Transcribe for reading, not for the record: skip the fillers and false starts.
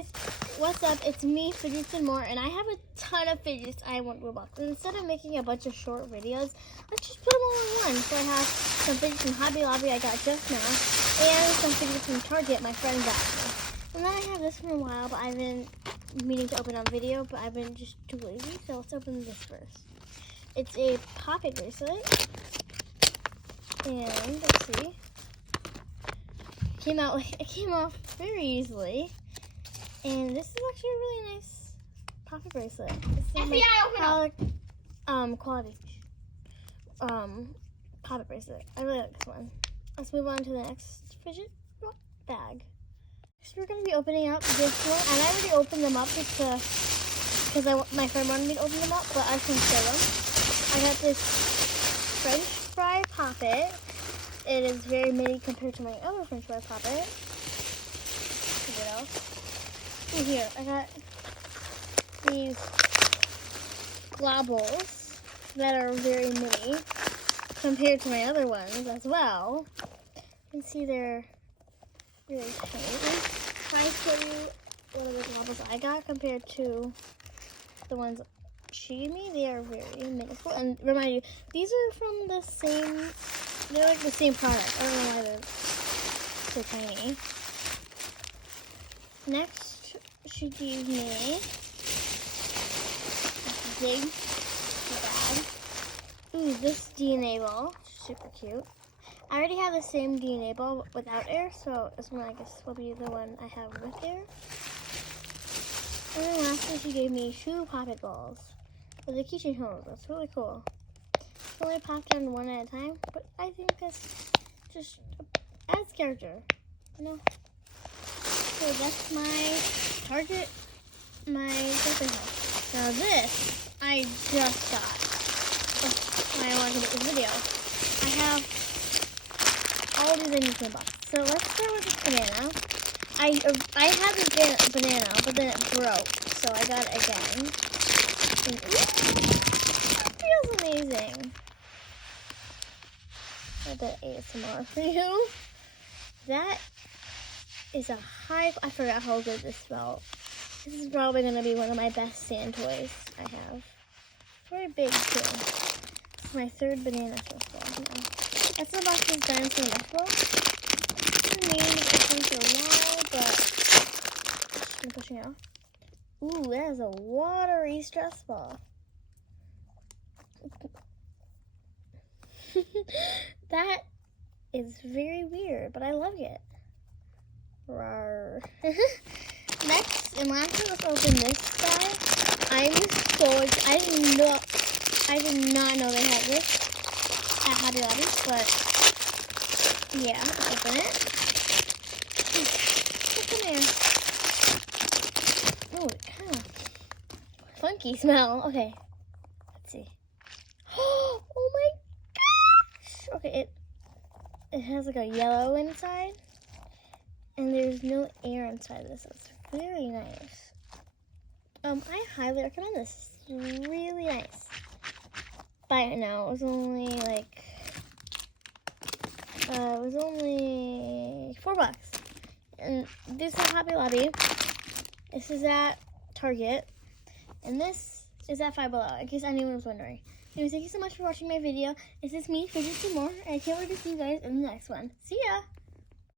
guys, what's up? It's me, Fidgets and More, and I have a ton of fidgets I want Roblox. And instead of making a bunch of short videos, let's just put them all in one. So I have some fidgets from Hobby Lobby I got just now, and some fidgets from Target my friend got me. And then I have this for a while, but I've been meaning to open on video, but I've been just too lazy, so let's open this first. It's a pocket bracelet, and let's see. It came off very easily, and this is actually a really nice pocket bracelet. It's like my quality pocket bracelet. I really like this one. Let's move on to the next fidget bag. So we're gonna be opening up this one, and I already opened them up just because my friend wanted me to open them up, but I can show them. I got this French fry poppet. It is very mini compared to my other French fry poppet. What else? And here, I got these globbles that are very mini compared to my other ones as well. You can see they're really tiny. Let me try to show you what other globbles I got compared to the ones she gave me. They are very minuscule. And remind you, these are from the same. They're like the same product. I don't know why they're so tiny. Next, she gave me this big bag. Ooh, this DNA ball. Super cute. I already have the same DNA ball without air, so this one I guess will be the one I have with air. And then lastly, she gave me shoe pocket balls with the keychain holes. That's really cool. Only popped on one at a time, but I think this just adds character, you know. So that's my Target, my paper house. Now this I just got. Oh, I wanted to make this video. I have all these things in the box. So let's start with this banana. I had this banana, but then it broke, so I got it again. And, that feels amazing. A bit ASMR for you. That is a high. I forgot how good this smelled. This is probably going to be one of my best sand toys I have. Very big too. This is my third banana so far. No. That's the box of dinosaur netball. I made this one for a while, but I'm pushing it off. Ooh, that is a watery stress ball. That is very weird, but I love it. Rawr. Next and lastly, let's open this guy. I'm so excited. I did not know they had this at Hobby Lobby, but yeah, let's open it. What's in there? Oh, it kind of funky smell. Okay, let's see. Oh my gosh! Okay, it has like a yellow inside, and there's no air inside this. It's very nice. I highly recommend this. It's really nice. Buy it now. It was only like $4. And this is Hobby Lobby. This is at Target, and this is at Five Below, in case anyone was wondering. Anyways, thank you so much for watching my video. This is me, Fidgets and More, and I can't wait to see you guys in the next one. See ya!